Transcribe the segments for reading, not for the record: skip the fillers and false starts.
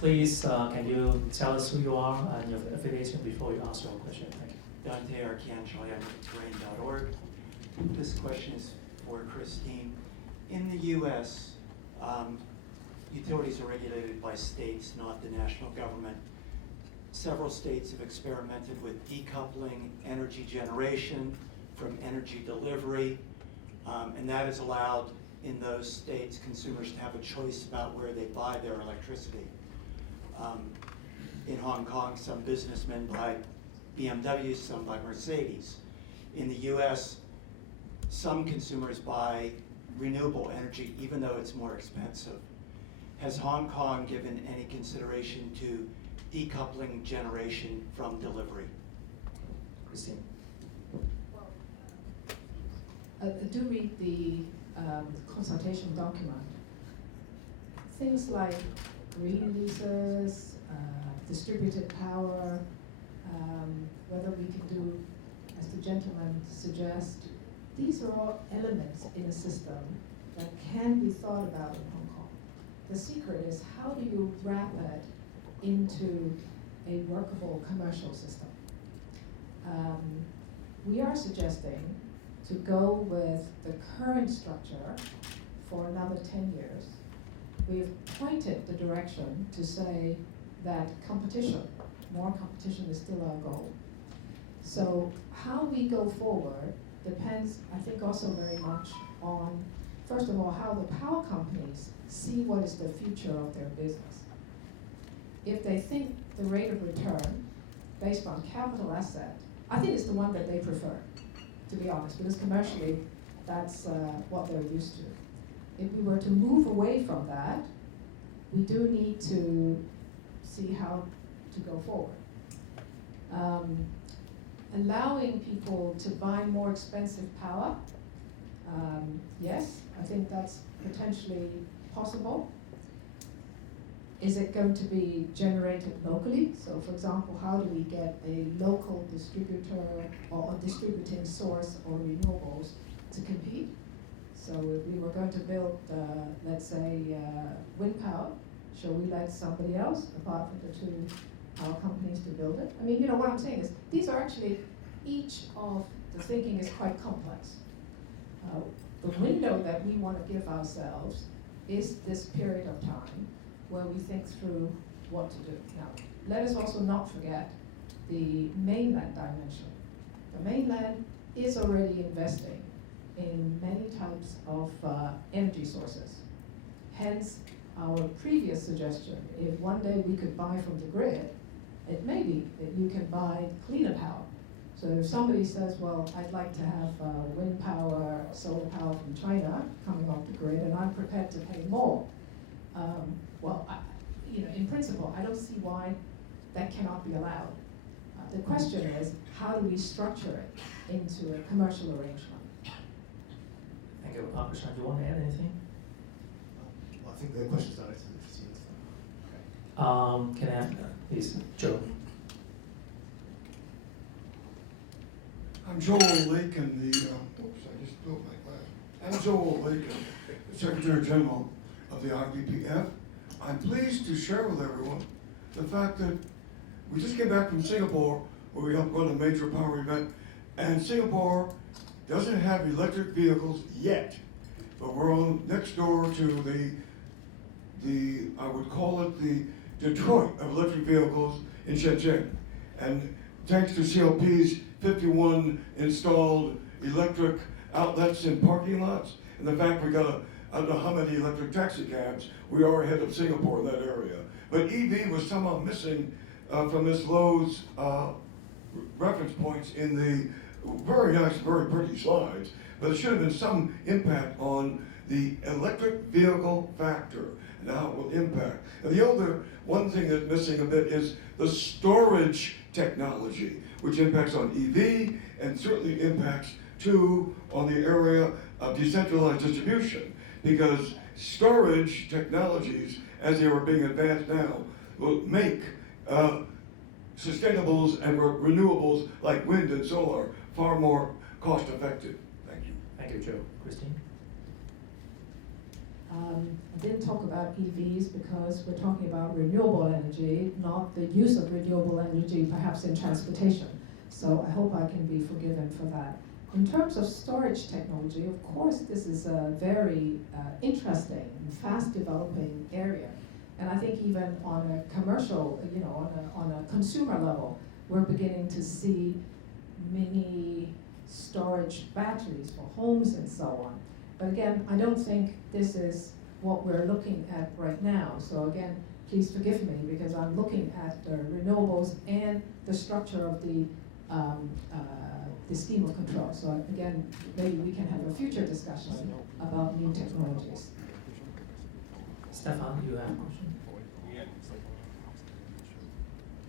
Please, can you tell us who you are and your affiliation before you ask your question? Thank you. Dante Arcangeli, I'm with Terrain.org. This question is for Christine. In the U.S., utilities are regulated by states, not the national government. Several states have experimented with decoupling energy generation from energy delivery, and that has allowed, in those states, consumers to have a choice about where they buy their electricity. In Hong Kong, some businessmen buy BMWs, some buy Mercedes. In the US, some consumers buy renewable energy, even though it's more expensive. Has Hong Kong given any consideration to decoupling generation from delivery? Christine. Do read the consultation document. Things like green leases, distributed power, whether we can do, as the gentleman suggests, these are all elements in a system that can be thought about in Hong Kong. The secret is, how do you wrap it into a workable commercial system? We are suggesting to go with the current structure for another 10 years. We've pointed the direction to say that more competition is still our goal. So how we go forward depends, I think, also very much on, first of all, how the power companies see what is the future of their business. If they think the rate of return based on capital asset, I think it's the one that they prefer, to be honest, because commercially that's what they're used to. If we were to move away from that, we do need to see how to go forward. Allowing people to buy more expensive power, yes, I think that's potentially possible. Is it going to be generated locally? So for example, how do we get a local distributor or a distributing source or renewables to compete? So if we were going to build, let's say, wind power, shall we let somebody else, apart from the two power companies, to build it? I mean, what I'm saying is, these are actually, each of the thinking is quite complex. The window that we want to give ourselves is this period of time where we think through what to do. Now, let us also not forget the mainland dimension. The mainland is already investing in many types of energy sources. Hence, our previous suggestion, if one day we could buy from the grid, it may be that you can buy cleaner power. So if somebody says, well, I'd like to have wind power, solar power from China coming off the grid, and I'm prepared to pay more, in principle, I don't see why that cannot be allowed. The question is, how do we structure it into a commercial arrangement? Thank you. Prashant, do you want to add anything? Well, I think the question's not answered. Can I ask, please, Joe? I'm Joel Lakin, I just spilled my glass. I'm Joel Lakin, the Secretary General of the IBPF. I'm pleased to share with everyone the fact that we just came back from Singapore, where we helped run a major power event, and Singapore doesn't have electric vehicles yet, but we're on next door to the I would call it the Detroit of electric vehicles in Shenzhen. And thanks to CLP's 51 installed electric outlets in parking lots, and the fact we got I don't know how many electric taxi cabs, we are ahead of Singapore in that area. But EV was somehow missing from Ms. Lowe's reference points in the very nice, very pretty slides, but there should have been some impact on the electric vehicle factor and how it will impact. And the other one thing that's missing a bit is the storage technology, which impacts on EV and certainly impacts too on the area of decentralized distribution, because storage technologies, as they are being advanced now, will make sustainables and renewables like wind and solar far more cost effective. Thank you. Thank you, Joe. Christine? I didn't talk about EVs because we're talking about renewable energy, not the use of renewable energy perhaps in transportation. So I hope I can be forgiven for that. In terms of storage technology, of course, this is a very interesting, fast developing area. And I think even on a commercial, on a consumer level, we're beginning to see mini storage batteries for homes and so on. But again, I don't think this is what we're looking at right now. So again, please forgive me because I'm looking at the renewables and the structure of the scheme of control. So again, maybe we can have a future discussion about new technologies. Stefan, you have a question? Yeah.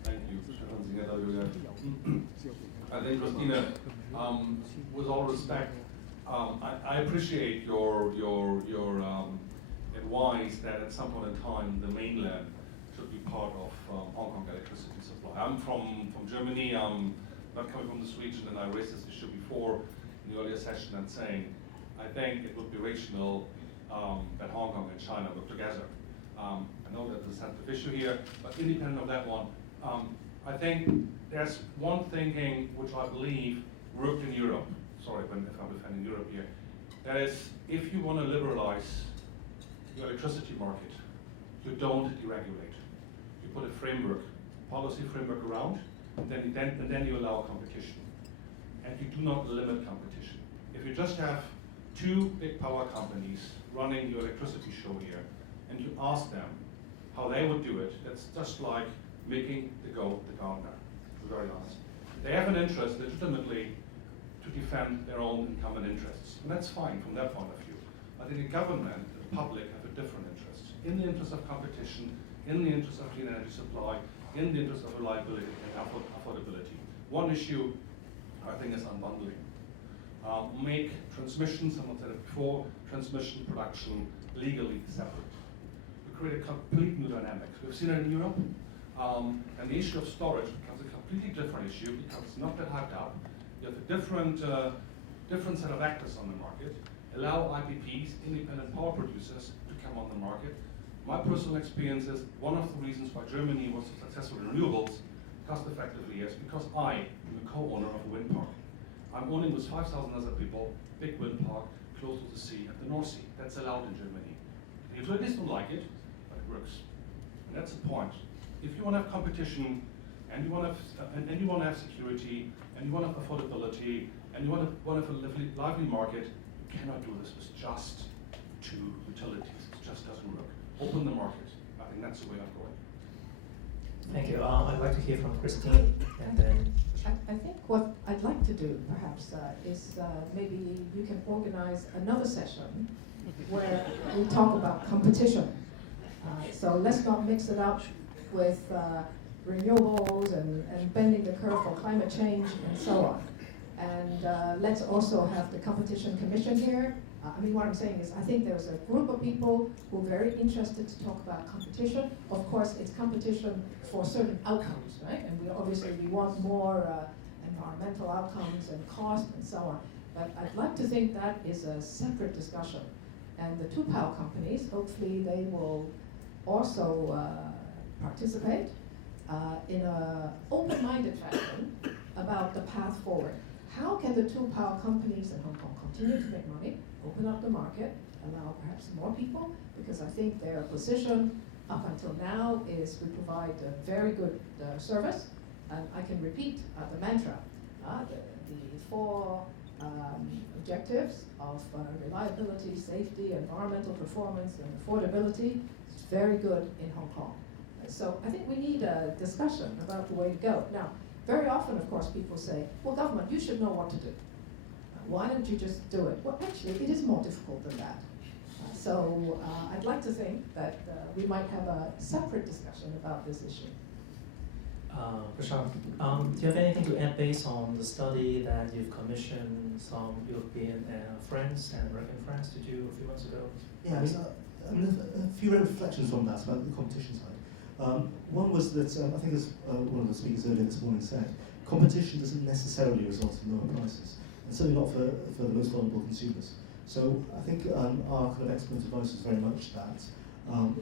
Thank you. I think, Christina, with all respect, I appreciate your advice that at some point in time the mainland should be part of Hong Kong electricity supply. I'm from Germany. I'm not coming from this region, and I raised this issue before in the earlier session and saying I think it would be rational that Hong Kong and China work together. I know that there's a sensitive issue here, but independent of that one, I think there's one thinking which I believe worked in Europe. Sorry if I'm defending Europe here. That is, if you want to liberalize your electricity market, you don't deregulate. You put a framework, policy framework around, and then you allow competition. And you do not limit competition. If you just have two big power companies running your electricity show here, and you ask them how they would do it, it's just like making the goat the gardener, to be very honest. They have an interest legitimately to defend their own income and interests, and that's fine from that point of view. I think the government, the public have a different interest. In the interest of competition, in the interest of clean energy supply, in the interest of reliability and affordability. One issue, I think, is unbundling. Make transmission, someone said it before, transmission production legally separate. You create a complete new dynamic. We've seen it in Europe, and the issue of storage becomes a completely different issue because it's not that hyped up. You have a different set of actors on the market, allow IPPs, independent power producers, to come on the market. My personal experience is one of the reasons why Germany was so successful in renewables cost effectively is because I am a co-owner of a wind park. I'm owning with 5,000 other people, big wind park, close to the sea, at the North Sea. That's allowed in Germany. The utilities don't like it, but it works. And that's the point. If you want to have competition, and you want to have security, and you want to have affordability, and you want to have a lively market, you cannot do this with just two utilities. It just doesn't work. Open the market. I think that's the way I'm going. Thank you. I'd like to hear from Christine, and then. I think what I'd like to do, perhaps, is maybe you can organize another session where we talk about competition. So let's not mix it up with renewables and bending the curve for climate change and so on. And let's also have the Competition Commission here. What I'm saying is I think there's a group of people who are very interested to talk about competition. Of course, it's competition for certain outcomes, right? And we want more environmental outcomes and cost and so on. But I'd like to think that is a separate discussion. And the two power companies, hopefully they will also participate in an open-minded fashion about the path forward. How can the two power companies in Hong Kong continue to make money, open up the market, allow perhaps more people? Because I think their position up until now is we provide a very good service. And I can repeat the mantra, the four objectives of reliability, safety, environmental performance, and affordability is very good in Hong Kong. So I think we need a discussion about the way to go. Now, very often, of course, people say, well, government, you should know what to do. Why don't you just do it? Well, actually, it is more difficult than that. So I'd like to think that we might have a separate discussion about this issue. Prashant, do you have anything to add based on the study that you've commissioned some European friends and American friends to do a few months ago? Yeah, a few reflections from that about the competition side. One was that, I think as one of the speakers earlier this morning said, competition doesn't necessarily result in lower prices, and certainly not for the most vulnerable consumers. So I think our kind of expert advice is very much that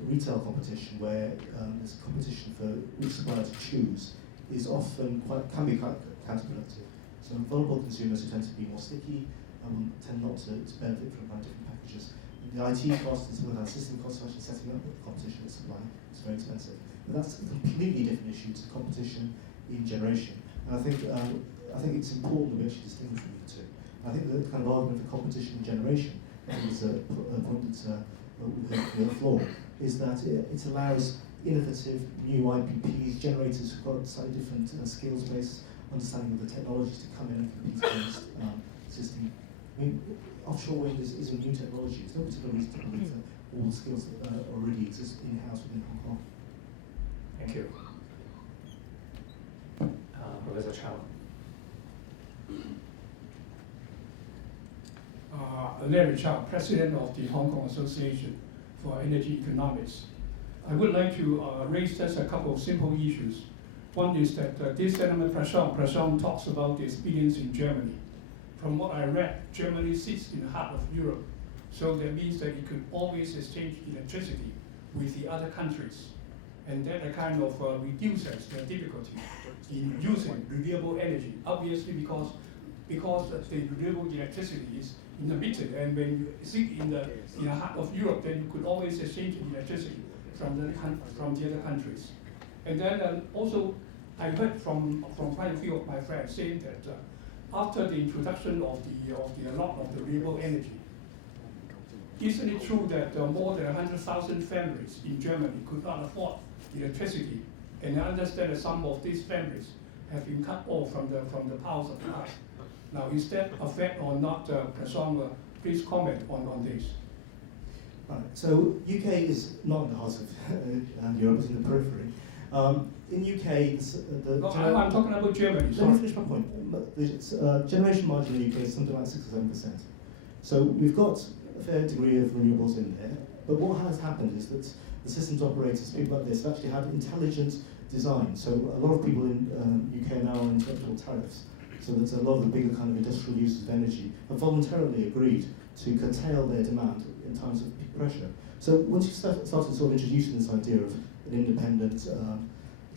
retail competition, where there's competition for which supplier to choose, is often can be quite counterproductive. So vulnerable consumers who tend to be more sticky and tend not to benefit from kind of different packages. The IT cost and some of the system costs of actually setting up a competition with supply is very expensive. But that's a completely different issue to competition in generation. And I think it's important that we actually distinguish between the two. I think the kind of argument for competition in generation, I think is a point that's the floor, is that it allows innovative new IPPs, generators who've got slightly different skills based understanding of the technologies to come in and compete against existing. I mean, offshore wind is a new technology. There's no particular reason to believe that all the skills that already exist in-house within Hong Kong. Thank you. Professor Chow. Larry Chow, President of the Hong Kong Association for Energy Economics. I would like to raise just a couple of simple issues. One is that this gentleman, Prashant talks about the experience in Germany. From what I read, Germany sits in the heart of Europe, so that means that it could always exchange electricity with the other countries, and that kind of reduces the difficulty in using renewable energy. Obviously, because the renewable electricity is intermittent, and when you sit in the heart of Europe, then you could always exchange electricity from the other countries. And then also, I heard from quite a few of my friends saying that after the introduction of the lot of the renewable energy, isn't it true that more than 100,000 families in Germany could not afford electricity? And I understand that some of these families have been cut off from the power supply. Now, is that a fact or not? Prashant, please comment on this. Right. So UK is not in the heart of Europe, it's in the periphery. In UK, I'm talking about Germany. Let me finish my point. The generation margin in the UK is something like 6 or 7%. So we've got a fair degree of renewables in there, but what has happened is that the systems operators, people like this, have actually had intelligent design. So a lot of people in UK now are in flexible tariffs. So that a lot of the bigger kind of industrial users of energy have voluntarily agreed to curtail their demand in times of peak pressure. So once you started sort of introducing this idea of an independent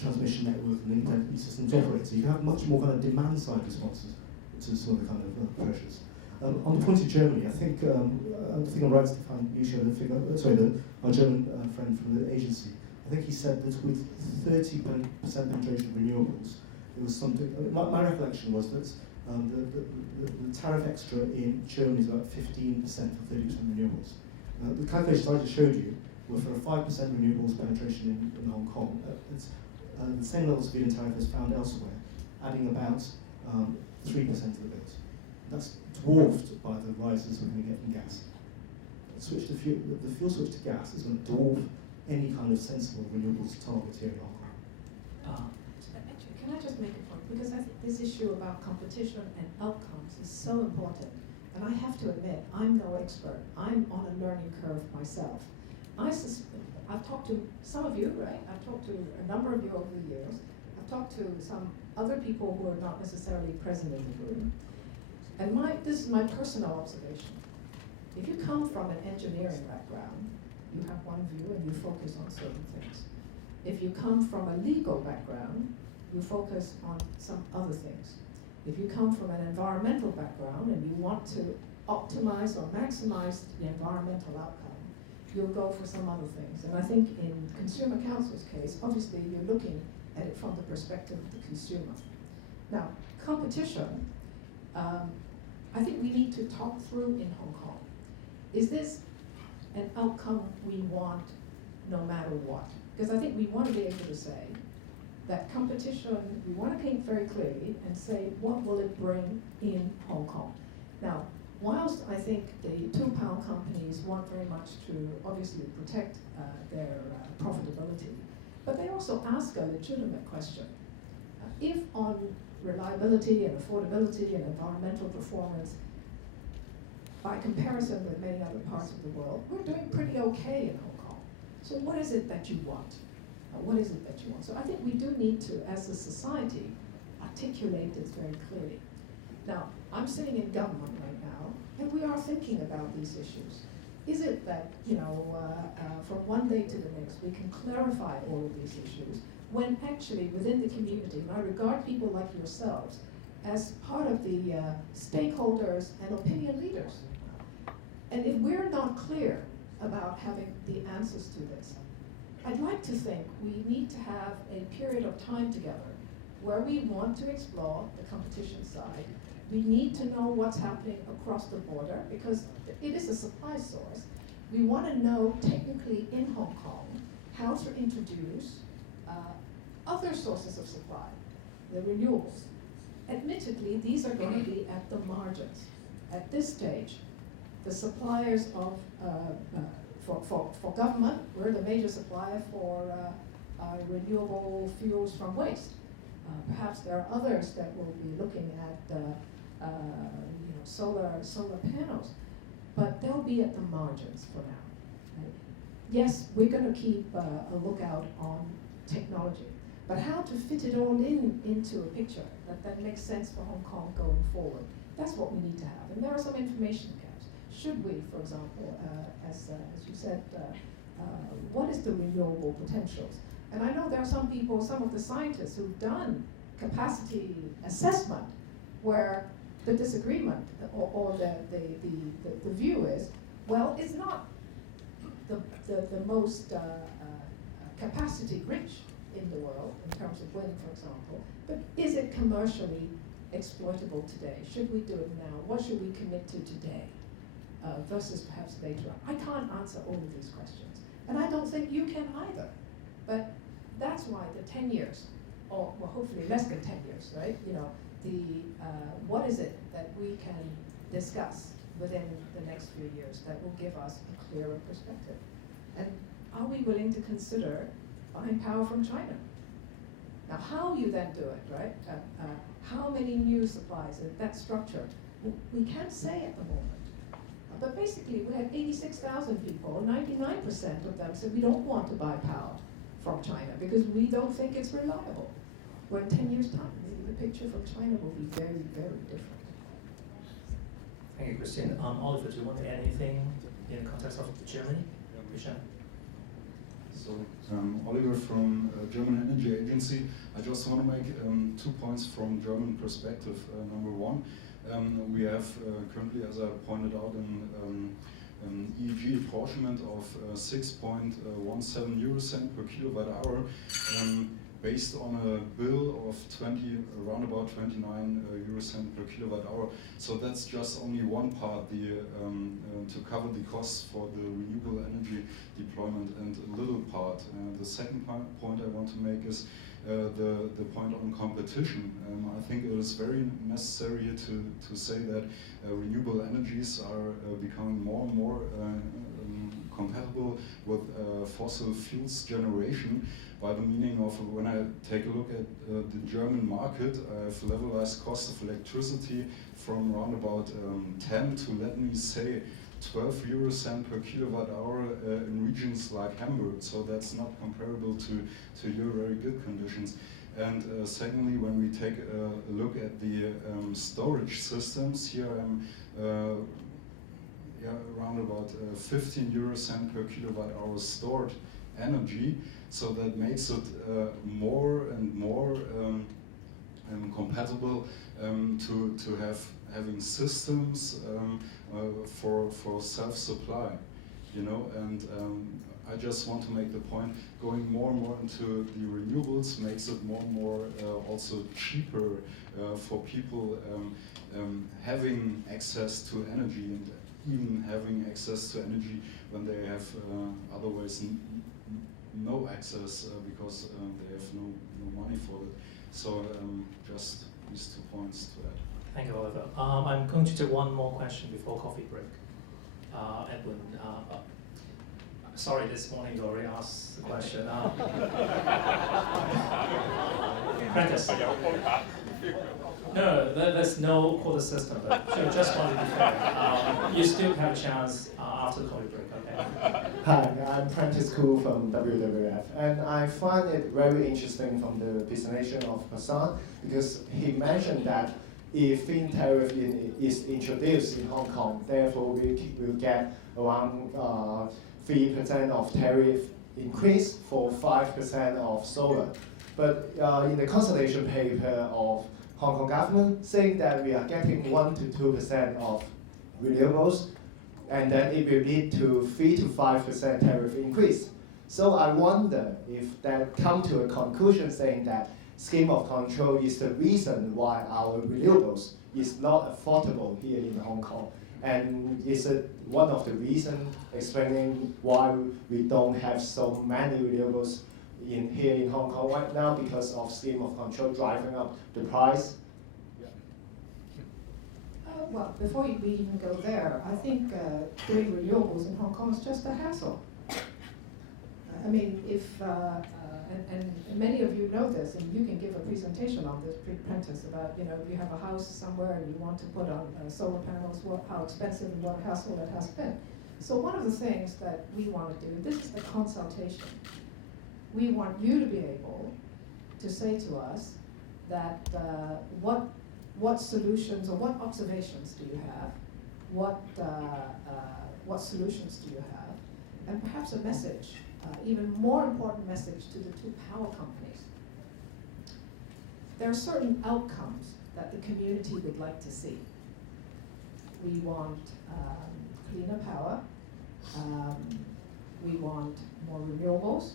transmission network and independent systems operator, you can have much more kind of demand side responses to some of the kind of pressures. On the point of Germany, I think I'm right, Stefan, you showed the figure, our German friend from the agency. I think he said that with 30% penetration of renewables, it was something, my recollection was that the tariff extra in Germany is about 15% for 30% renewables. The calculations I just showed you were for a 5% renewables penetration in Hong Kong. It's the same levels of feed-in tariff as found elsewhere, adding about 3% of the bills. That's dwarfed by the rises we're going to get from gas. The fuel switch to gas is going to dwarf any kind of sensible renewables target here in Hong Kong. Can I just make a point? Because I think this issue about competition and outcomes is so important. And I have to admit, I'm no expert. I'm on a learning curve myself. I've talked to some of you, right? I've talked to a number of you over the years. I've talked to some other people who are not necessarily present in the room. And this is my personal observation. If you come from an engineering background, you have one view and you focus on certain things. If you come from a legal background, you focus on some other things. If you come from an environmental background and you want to optimize or maximize the environmental outcome, you'll go for some other things. And I think in Consumer Council's case, obviously you're looking at it from the perspective of the consumer. Now, competition, I think we need to talk through in Hong Kong. Is this an outcome we want no matter what? Because I think we want to be able to say that competition, we want to paint very clearly and say, what will it bring in Hong Kong? Now, whilst I think the £2 companies want very much to obviously protect their profitability, but they also ask a legitimate question. If on reliability and affordability and environmental performance, by comparison with many other parts of the world, we're doing pretty okay in Hong Kong. So what is it that you want? What is it that you want? So I think we do need to, as a society, articulate this very clearly. Now, I'm sitting in government right now, And we are thinking about these issues. Is it that, from one day to the next, we can clarify all of these issues, when actually within the community, and I regard people like yourselves as part of the stakeholders and opinion leaders. And if we're not clear about having the answers to this, I'd like to think we need to have a period of time together where we want to explore the competition side. We need to know what's happening across the border because it is a supply source. We want to know technically in Hong Kong how to introduce other sources of supply, the renewables. Admittedly, these are going to be at the margins. At this stage, the suppliers of, for government, we're the major supplier for renewable fuels from waste. Perhaps there are others that will be looking at solar panels, but they'll be at the margins for now. Right? Yes, we're going to keep a lookout on technology, but how to fit it all into a picture that makes sense for Hong Kong going forward, that's what we need to have. And there are some information gaps. Should we, for example, as you said, what is the renewable potentials? And I know there are some people, some of the scientists who've done capacity assessment where the disagreement or the view is, well, it's not the most capacity rich in the world in terms of wind, for example, but is it commercially exploitable today? Should we do it now? What should we commit to today versus perhaps later on? I can't answer all of these questions, and I don't think you can either. But that's why the 10 years, or well, hopefully less than 10 years, right? What is it that we can discuss within the next few years that will give us a clearer perspective? And are we willing to consider buying power from China? Now, how you then do it, right? How many new supplies, that structure, we can't say at the moment. But basically, we had 86,000 people, 99% of them said we don't want to buy power from China because we don't think it's reliable. Well, in 10 years' time, maybe the picture from China will be very, very different. Thank you, Christine. Oliver, do you want to add anything in the context of Germany? Prashant? So, Oliver from German Energy Agency. I just want to make 2 points from German perspective. Number one, we have currently, as I pointed out, an EEG apportionment of 6.17 euro cent per kilowatt hour, based on a bill of around about 29 euro cent per kilowatt hour. So that's just only one part, to cover the costs for the renewable energy deployment, and a little part. The second point I want to make is the point on competition. I think it is very necessary to say that renewable energies are becoming more and more compatible with fossil fuels generation, by the meaning of, when I take a look at the German market, I have levelized cost of electricity from around about 10 to, let me say, 12 euro cent per kilowatt hour in regions like Hamburg. So that's not comparable to your very good conditions. And secondly, when we take a look at the storage systems, here I'm around about 15 euro cent per kilowatt hour stored energy. So that makes it more and more compatible to having systems for self-supply, and I just want to make the point, going more and more into the renewables makes it more and more also cheaper for people having access to energy, and even having access to energy when they have otherwise no access because they have no money for it. So just these 2 points to add. Thank you, Oliver. I'm going to take one more question before coffee break. Edwin, sorry, this morning you already asked the question. Prentice. No, there's no quota system, but just wanted to be fair. You still have a chance after the coffee break, okay? Hi, I'm Prentice Koo from WWF, and I find it very interesting from the presentation of Prashant, because he mentioned that if feed-in tariff is introduced in Hong Kong, therefore we will get around 3% of tariff increase for 5% of solar. But in the consultation paper of Hong Kong government, saying that we are getting 1 to 2% of renewables, and then it will lead to 3 to 5% tariff increase. So I wonder if that come to a conclusion saying that scheme of control is the reason why our renewables is not affordable here in Hong Kong. And is it one of the reasons explaining why we don't have so many renewables here in Hong Kong right now because of scheme of control driving up the price? Well, before we even go there, I think doing renewables in Hong Kong is just a hassle. I mean, if, and many of you know this, and you can give a presentation on this, Prentice, about, you know, if you have a house somewhere and you want to put on solar panels, how expensive and what a hassle it has been. So one of the things that we want to do, this is the consultation. We want you to be able to say to us that what solutions or what observations do you have, what solutions do you have, and perhaps a message. Even more important message to the two power companies. There are certain outcomes that the community would like to see. We want cleaner power. We want more renewables.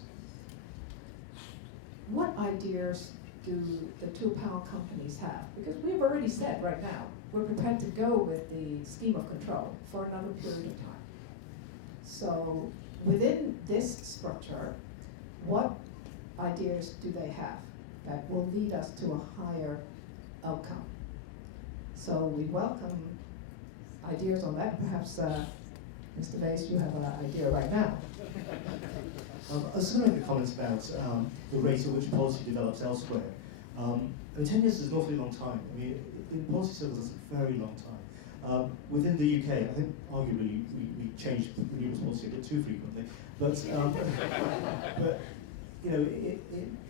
What ideas do the two power companies have? Because we've already said right now, we're prepared to go with the scheme of control for another period of time. So within this structure, what ideas do they have that will lead us to a higher outcome? So we welcome ideas on that. Perhaps, Mr. Vaze, you have an idea right now. I was going to make a comment about the rate at which policy develops elsewhere. 10 years is an awfully long time. I mean, in policy circles, it's a very long time. Within the UK, I think arguably we changed renewables policy a bit too frequently, but you know,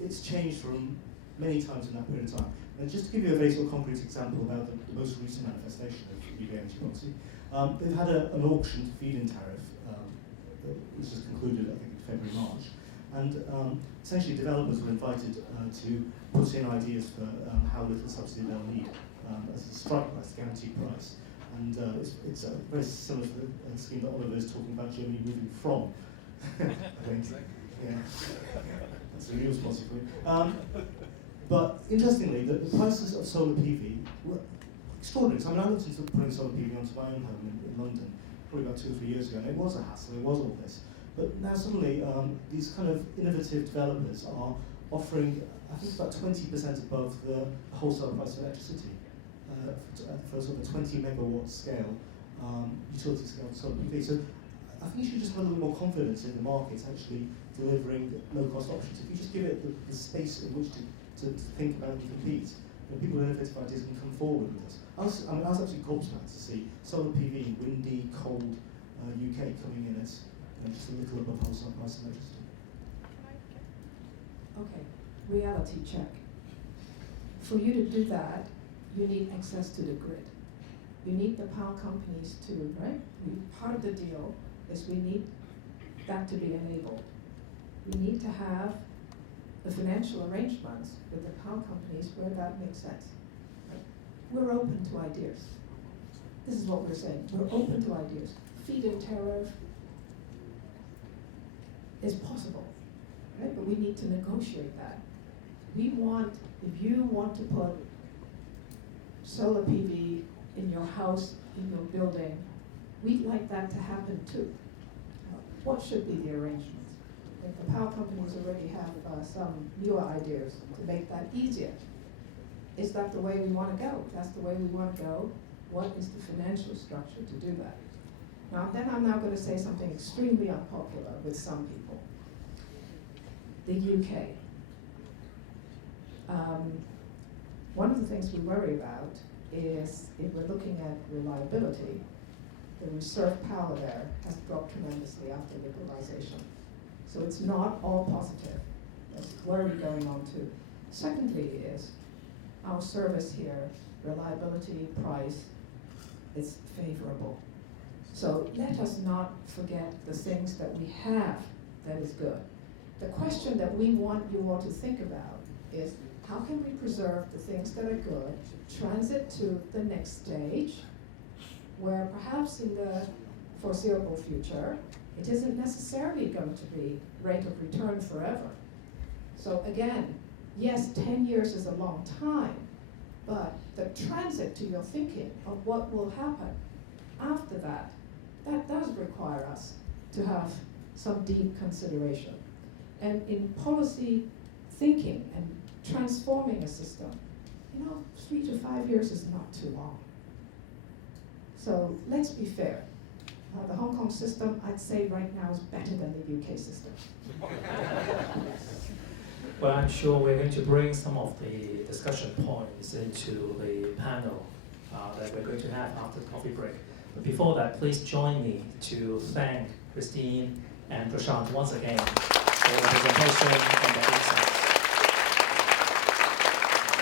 it's changed from many times in that period of time. And just to give you a very sort of concrete example about the most recent manifestation of UK energy policy, they've had an auction to feed-in tariff, which was concluded, I think, in February, March. And essentially, developers were invited to put in ideas for how little subsidy they'll need as a strike price, guaranteed price. And it's very similar to the scheme that Oliver is talking about Germany moving from. I think. Yeah. That's a renewables policy for you. But interestingly, the prices of solar PV were extraordinary. So I mean, I looked into putting solar PV onto my own home in London probably about 2 or 3 years ago, and it was a hassle, it was all this. But now suddenly, these kind of innovative developers are offering, I think, about 20% above the wholesale price of electricity for sort of a 20 megawatt scale, utility scale solar PV. So I think you should just have a little more confidence in the market actually delivering low-cost options. If you just give it the space in which to think about and compete, people with innovative ideas can come forward with this. I was actually gobsmacked to see solar PV in windy, cold UK coming in at just a little above wholesale price of electricity. Okay, reality check. For you to do that, you need access to the grid. You need the power companies to, right? Part of the deal is we need that to be enabled. We need to have the financial arrangements with the power companies where that makes sense. Right? We're open to ideas. This is what we're saying. We're open to ideas. Feed-in tariff is possible, right? But we need to negotiate that. We want, if you want to put solar PV in your house, in your building, we'd like that to happen too. What should be the arrangements? If the power companies already have some newer ideas to make that easier, is that the way we want to go? If that's the way we want to go, what is the financial structure to do that? Now, then I'm now going to say something extremely unpopular with some people. The UK. One of the things we worry about is if we're looking at reliability, the reserve power there has dropped tremendously after liberalization. So it's not all positive. There's worry going on too. Secondly is, our service here, reliability, price, is favorable. So let us not forget the things that we have that is good. The question that we want you all to think about is, how can we preserve the things that are good, transit to the next stage, where perhaps in the foreseeable future, it isn't necessarily going to be rate of return forever. So again, yes, 10 years is a long time, but the transit to your thinking of what will happen after that, that does require us to have some deep consideration. And in policy thinking and transforming a system, 3 to 5 years is not too long. So let's be fair. The Hong Kong system, I'd say right now, is better than the UK system. Well, I'm sure we're going to bring some of the discussion points into the panel that we're going to have after the coffee break. But before that, please join me to thank Christine and Prashant once again for the presentation and the